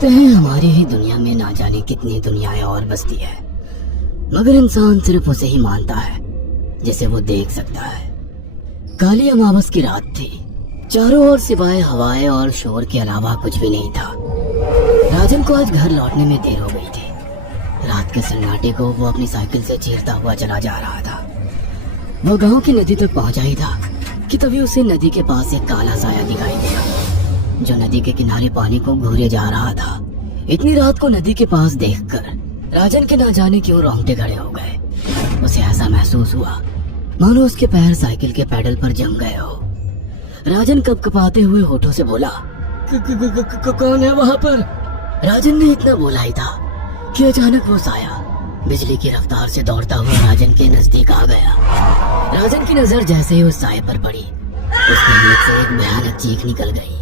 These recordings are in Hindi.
कहते हैं हमारी ही दुनिया में ना जाने कितनी दुनियाएं और बसती है, मगर इंसान सिर्फ उसे ही मानता है जिसे वो देख सकता है। काली अमावस की रात थी। चारों ओर सिवाय हवाएं और शोर के अलावा कुछ भी नहीं था। राजन को आज घर लौटने में देर हो गई थी। रात के सन्नाटे को वो अपनी साइकिल से चीरता हुआ चला जा रहा था। वो गांव की नदी तक पहुंचा ही था कि तभी उसे नदी के पास एक काला साया दिखाई दिया जो नदी के किनारे पानी को घूरे जा रहा था। इतनी रात को नदी के पास देखकर राजन के ना जाने क्यों रोंगटे खड़े हो गए। उसे ऐसा महसूस हुआ मानो उसके पैर साइकिल के पैडल पर जम गए हो। राजन कपकपाते हुए होठों से बोला, कौन है वहाँ पर? राजन ने इतना बोला ही था कि अचानक वो साया बिजली की रफ्तार से दौड़ता हुआ राजन के नजदीक आ गया। राजन की नजर जैसे ही उस साये पर पड़ी, उसके मुंह से एक भयानक चीख निकल गई।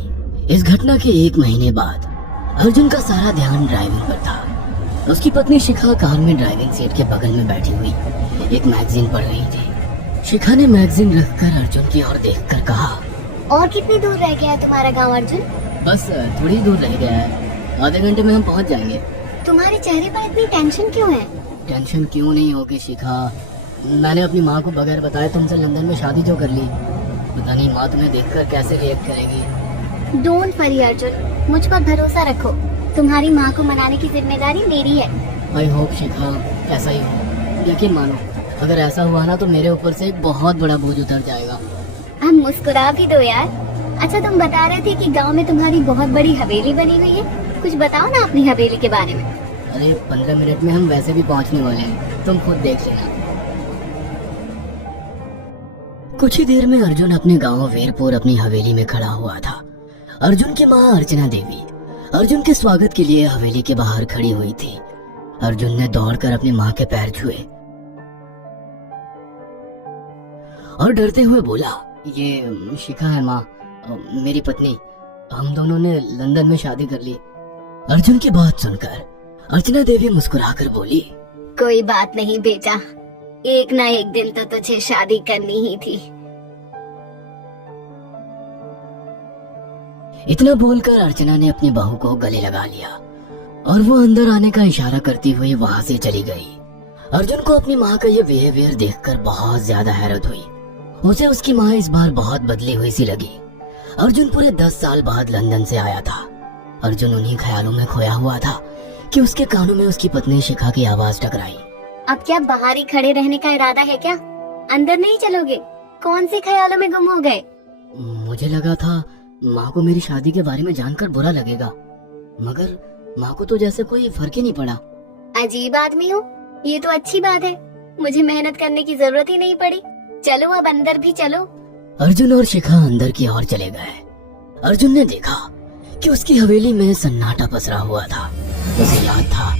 इस घटना के 1 महीने बाद अर्जुन का सारा ध्यान ड्राइविंग पर था। उसकी पत्नी शिखा कार में ड्राइविंग सीट के बगल में बैठी हुई एक मैगजीन पढ़ रही थी। शिखा ने मैगजीन रखकर अर्जुन की ओर देखकर कहा, और कितनी दूर रह गया है तुम्हारा गांव अर्जुन? बस थोड़ी दूर रह गया है, आधे घंटे में हम पहुंच जाएंगे। तुम्हारे चेहरे पर इतनी टेंशन क्यों है? टेंशन क्यों नहीं होगी शिखा, मैंने अपनी माँ को बगैर बताए तुमसे लंदन में शादी जो कर ली। पता नहीं माँ तुम्हें देखकर कैसे रिएक्ट करेगी। डोंट वरी अर्जुन, मुझ पर भरोसा रखो। तुम्हारी माँ को मनाने की जिम्मेदारी मेरी है। आई होप शिखा ऐसा ही हो। यकीन मानो अगर ऐसा हुआ ना तो मेरे ऊपर से एक बहुत बड़ा बोझ उतर जाएगा। अब मुस्कुरा भी दो यार। अच्छा, तुम बता रहे थे कि गांव में तुम्हारी बहुत बड़ी हवेली बनी हुई है, कुछ बताओ ना अपनी हवेली के बारे में। अरे 15 मिनट में हम वैसे भी पहुंचने वाले हैं, तुम खुद देख लेना। कुछ ही देर में अर्जुन अपने गांव वीरपुर अपनी हवेली में खड़ा हुआ था। अर्जुन की माँ अर्चना देवी अर्जुन के स्वागत के लिए हवेली के बाहर खड़ी हुई थी। अर्जुन ने दौड़कर अपनी माँ के पैर छुए और डरते हुए बोला, ये शिखा है माँ, मेरी पत्नी। हम दोनों ने लंदन में शादी कर ली। अर्जुन की बात सुनकर अर्चना देवी मुस्कुराकर बोली, कोई बात नहीं बेटा, एक ना एक दिन तो तुझे शादी करनी ही थी। इतना बोलकर अर्चना ने अपनी बहू को गले लगा लिया और वो अंदर आने का इशारा करती हुई वहां से चली गई। अर्जुन को अपनी माँ का ये बिहेवियर देखकर बहुत ज्यादा हैरत हुई। उसे उसकी माँ इस बार बहुत बदली हुई सी लगी। अर्जुन पूरे 10 साल बाद लंदन से आया था। अर्जुन उन्हीं ख्यालों में खोया हुआ था कि उसके कानों में उसकी पत्नी शिखा की आवाज टकराई। अब क्या बाहर ही खड़े रहने का इरादा है क्या? अंदर नहीं चलोगे? कौन से ख्यालों में गुम हो गए? मुझे लगा था माँ को मेरी शादी के बारे में जानकर बुरा लगेगा, मगर माँ को तो जैसे कोई फर्क ही नहीं पड़ा। अजीब आदमी हो, ये तो अच्छी बात है। मुझे मेहनत करने की जरूरत ही नहीं पड़ी। चलो अब अंदर भी चलो। अर्जुन और शिखा अंदर की ओर चले गए। अर्जुन ने देखा कि उसकी हवेली में सन्नाटा पसरा हुआ था। उसे याद था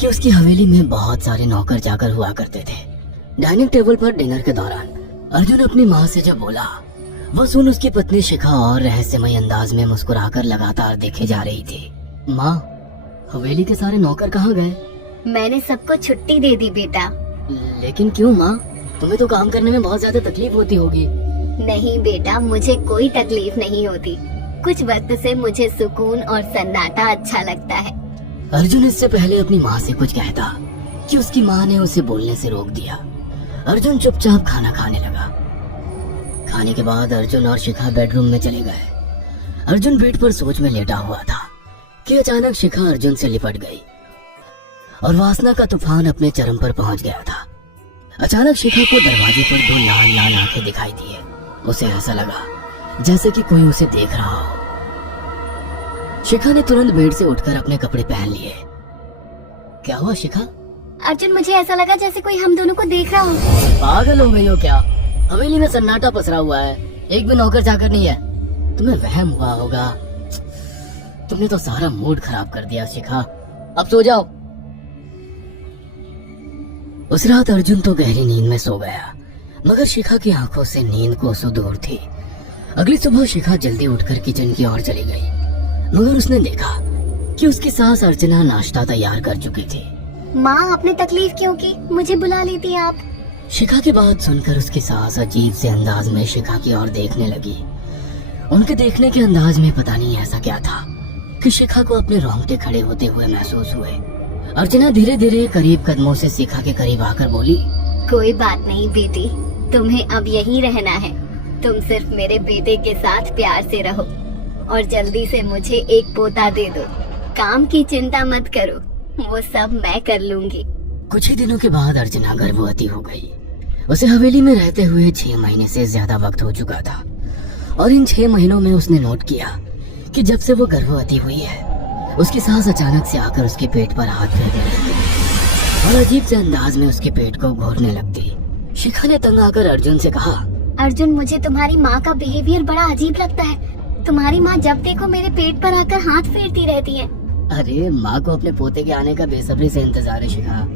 कि उसकी हवेली में बहुत सारे नौकर चाकर हुआ करते थे। डाइनिंग टेबल पर डिनर के दौरान अर्जुन अपनी माँ से जब बोला, वो सुन उसकी पत्नी शिखा और रहस्यमय अंदाज में मुस्कुराकर लगातार देखे जा रही थी। माँ, हवेली के सारे नौकर कहाँ गए? मैंने सबको छुट्टी दे दी बेटा। लेकिन क्यों माँ, तुम्हें तो काम करने में बहुत ज्यादा तकलीफ होती होगी। नहीं बेटा, मुझे कोई तकलीफ नहीं होती। कुछ वक्त से मुझे सुकून और सन्नाटा अच्छा लगता है। अर्जुन इससे पहले अपनी माँ से कुछ कहता कि उसकी माँ ने उसे बोलने से रोक दिया। अर्जुन चुपचाप खाना खाने लगा। खाने के बाद अर्जुन और शिखा बेडरूम में चले गए। अर्जुन बेड पर सोच में लेटा हुआ था कि अचानक शिखा अर्जुन से लिपट गई और वासना का तूफान अपने चरम पर पहुंच गया था। अचानक शिखा को दरवाजे पर 2 लाल लाल आंखें दिखाई दिए। उसे ऐसा लगा जैसे कि कोई उसे देख रहा हो। शिखा ने तुरंत बेड से उठकर अपने कपड़े पहन लिए। क्या हुआ शिखा? अर्जुन, मुझे ऐसा लगा जैसे कोई हम दोनों को देख रहा हो। पागल हो गई हो क्या? हवेली में सन्नाटा पसरा हुआ है, एक भी नौकर चाकर नहीं है। तुम्हें वहम हुआ होगा। तुमने तो सारा मूड खराब कर दिया शिखा, अब सो जाओ। उस रात अर्जुन तो गहरी नींद में सो गया, मगर शिखा की आंखों से नींद कोसों दूर थी। अगली सुबह शिखा जल्दी उठकर किचन की ओर चली गई, मगर उसने देखा कि उसकी सास अर्चना नाश्ता तैयार कर चुकी थी। माँ, आपने तकलीफ क्यों की? मुझे बुला लेती आप। शिखा की बात सुनकर उसकी सास अजीब से अंदाज में शिखा की ओर देखने लगी। उनके देखने के अंदाज में पता नहीं ऐसा क्या था कि शिखा को अपने रोंगटे खड़े होते हुए महसूस हुए। अर्चना धीरे धीरे करीब कदमों से शिखा के करीब आकर बोली, कोई बात नहीं बेटी, तुम्हें अब यहीं रहना है। तुम सिर्फ मेरे बेटे के साथ प्यार से रहो और जल्दी से मुझे एक पोता दे दो। काम की चिंता मत करो, वो सब मैं कर लूंगी। कुछ ही दिनों के बाद अर्चना गर्भवती हो गई। उसे हवेली में रहते हुए 6 महीने से ज्यादा वक्त हो चुका था और इन 6 महीनों में उसने नोट किया कि जब से वो गर्भवती हुई है उसकी सांस अचानक से आकर उसके पेट पर हाथ फेरने लगती और अजीब से अंदाज में उसके पेट को घोरने लगती। शिखा ने तंग आकर अर्जुन से कहा, अर्जुन, मुझे तुम्हारी माँ का बिहेवियर बड़ा अजीब लगता है। तुम्हारी माँ जब देखो मेरे पेट पर आकर हाथ फेरती रहती है। अरे माँ को अपने पोते के आने का बेसब्री से इंतजार है शिखा,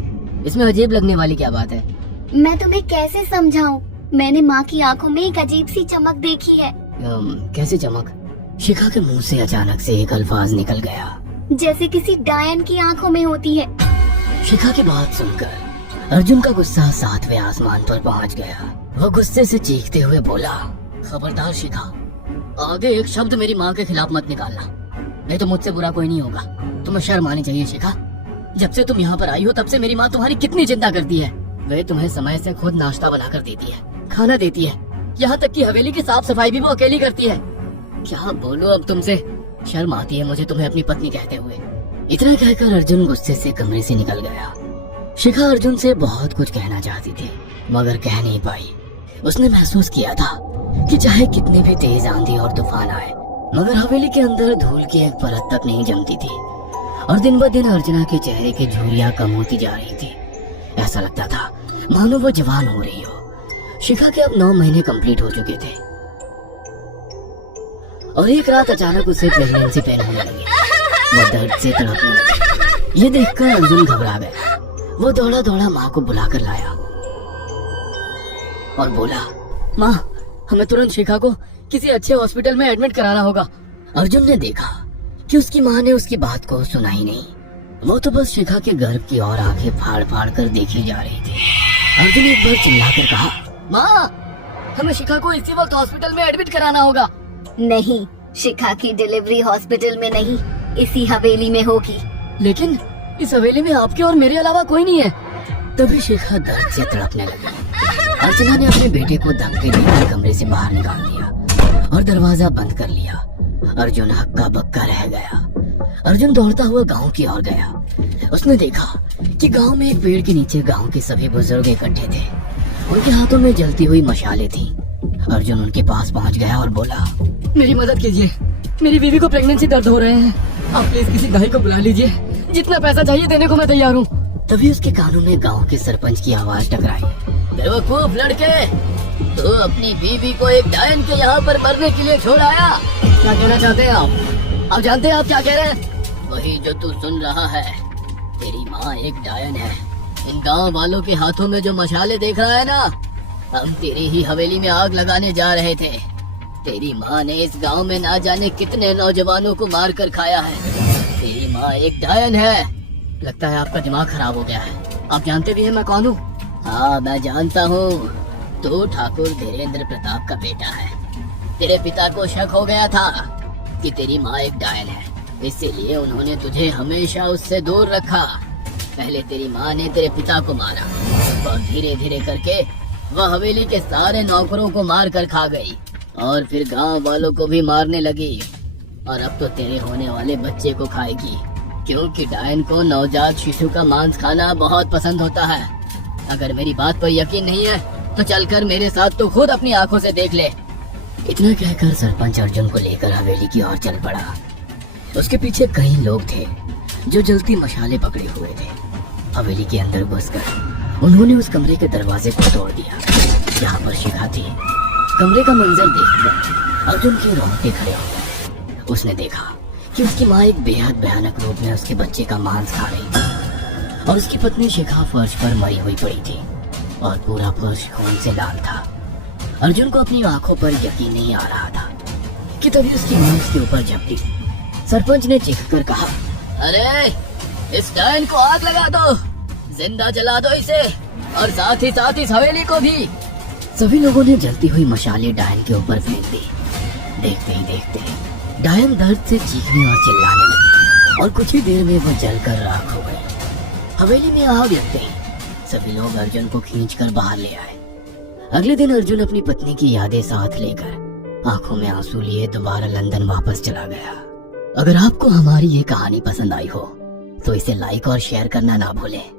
इसमें अजीब लगने वाली क्या बात है? मैं तुम्हें कैसे समझाऊं? मैंने माँ की आंखों में एक अजीब सी चमक देखी है। कैसे चमक? शिखा के मुंह से अचानक से एक अल्फाज निकल गया, जैसे किसी डायन की आंखों में होती है। शिखा की बात सुनकर अर्जुन का गुस्सा 7वें आसमान पर पहुंच गया। वो गुस्से से चीखते हुए बोला, खबरदार शिखा, आगे एक शब्द मेरी माँ के खिलाफ मत निकालना, नहीं तो मुझसे बुरा कोई नहीं होगा। तुम्हें शर्म आनी चाहिए शिखा। जब से तुम यहाँ पर आई हो तब से मेरी माँ तुम्हारी कितनी चिंता करती है। वे तुम्हें समय से खुद नाश्ता बनाकर देती है, खाना देती है, यहाँ तक कि हवेली की साफ सफाई भी वो अकेली करती है। क्या बोलूं अब तुमसे, शर्म आती है मुझे तुम्हें अपनी पत्नी कहते हुए। इतना कहकर अर्जुन गुस्से से कमरे से निकल गया। शिखा अर्जुन से बहुत कुछ कहना चाहती थी मगर कह नहीं पाई। उसने महसूस किया था कि चाहे कितनी भी तेज आंधी और तूफान आए मगर हवेली के अंदर धूल की एक परत तक नहीं जमती थी और दिन ब दिन अर्चना के चेहरे की झुर्रियां कम होती जा रही थी। ऐसा लगता था मानो वो जवान हो रही हो। शिखा के अब 9 महीने कंप्लीट हो चुके थे और एक रात अचानक उसे प्रेगनेंसी पेन होने लगी। वो दर्द से तड़पने लगी। ये देखकर अर्जुन घबरा गया। वो दौड़ा दौड़ा माँ को बुलाकर लाया और बोला, माँ, हमें तुरंत शिखा को किसी अच्छे हॉस्पिटल में एडमिट कराना होगा। अर्जुन ने देखा कि उसकी माँ ने उसकी बात को सुना ही नहीं। वो तो बस शिखा के गर्भ की ओर आंखें फाड़ फाड़ कर देखी जा रही थी। अर्जुन एक बार चिल्लाकर कहा, माँ, हमें शिखा को इसी वक्त हॉस्पिटल में एडमिट कराना होगा। नहीं, शिखा की डिलीवरी हॉस्पिटल में नहीं, इसी हवेली में होगी। लेकिन इस हवेली में आपके और मेरे अलावा कोई नहीं है। तभी शिखा दर्द से तड़पने लगी। अर्चना ने अपने बेटे को धक्के देकर कमरे से बाहर निकाल दिया और दरवाजा बंद कर लिया। अर्जुन हक्का बक्का रह गया। अर्जुन दौड़ता हुआ गांव की ओर गया। उसने देखा कि गांव में एक पेड़ के नीचे गांव के सभी बुजुर्ग इकट्ठे थे। उनके हाथों में जलती हुई मशालें थी। अर्जुन उनके पास पहुंच गया और बोला, मेरी मदद कीजिए, मेरी बीवी को प्रेगनेंसी दर्द हो रहे हैं। आप प्लीज किसी भाई को बुला लीजिए, जितना पैसा चाहिए देने को मैं तैयार हूँ। तभी उसके कानों में गांव के सरपंच की आवाज टकराई, बेवकूफ लड़के, तू अपनी बीवी को एक डायन के यहाँ पर मरने के लिए छोड़ आया। क्या कहना चाहते हैं आप? आप जानते हैं आप क्या कह रहे हैं? वही जो तू सुन रहा है। तेरी माँ एक डायन है। इन गांव वालों के हाथों में जो मशाले देख रहा है ना, हम तेरी ही हवेली में आग लगाने जा रहे थे। तेरी माँ ने इस गांव में ना जाने कितने नौजवानों को मार कर खाया है। तेरी माँ एक डायन है। लगता है आपका दिमाग खराब हो गया है। आप जानते भी हैं मैं कौन हूँ? हाँ, मैं जानता हूँ। तू ठाकुर धीरेन्द्र प्रताप का बेटा है। तेरे पिता को शक हो गया था कि तेरी माँ एक डायन है, इसीलिए उन्होंने तुझे हमेशा उससे दूर रखा। पहले तेरी माँ ने तेरे पिता को मारा और धीरे धीरे करके वह हवेली के सारे नौकरों को मार कर खा गई और फिर गांव वालों को भी मारने लगी। और अब तो तेरे होने वाले बच्चे को खाएगी, क्योंकि डायन को नवजात शिशु का मांस खाना बहुत पसंद होता है। अगर मेरी बात पर यकीन नहीं है तो चलकर मेरे साथ तो खुद अपनी आंखों से देख ले। इतना कहकर सरपंच अर्जुन को लेकर हवेली की ओर चल पड़ा। उसके पीछे कई लोग थे जो जलती मशाले पकड़े हुए थे। हवेली के अंदर घुसकर उन्होंने उस कमरे के दरवाजे को तोड़ दिया जहाँ पर शिखा थी। कमरे का मंजर देखकर अर्जुन के रोंगटे खड़े हो गए। उसने देखा कि उसकी माँ एक बेहद भयानक रूप में उसके बच्चे का मांस खा रही थी और उसकी पत्नी शिखा फर्श पर मरी हुई पड़ी थी और पूरा फर्श खून से लाल था। अर्जुन को अपनी आंखों पर यकीन नहीं आ रहा था कि तभी उसकी माँ उसके ऊपर झपटी। सरपंच ने चीखकर कहा, अरे इस डायन को आग लगा दो, जिंदा जला दो इसे और साथ ही इस हवेली को भी। सभी लोगों ने जलती हुई मशाले डायन के ऊपर फेंक दी। देखते ही देखते डायन दर्द से चीखने और चिल्लाने लगी और कुछ ही देर में वो जलकर राख हो गई। हवेली में आग लगते ही सभी लोग अर्जुन को खींचकर बाहर ले आए। अगले दिन अर्जुन अपनी पत्नी की यादें साथ लेकर आंखों में आंसू लिए दोबारा लंदन वापस चला गया। अगर आपको हमारी ये कहानी पसंद आई हो तो इसे लाइक और शेयर करना ना भूलें।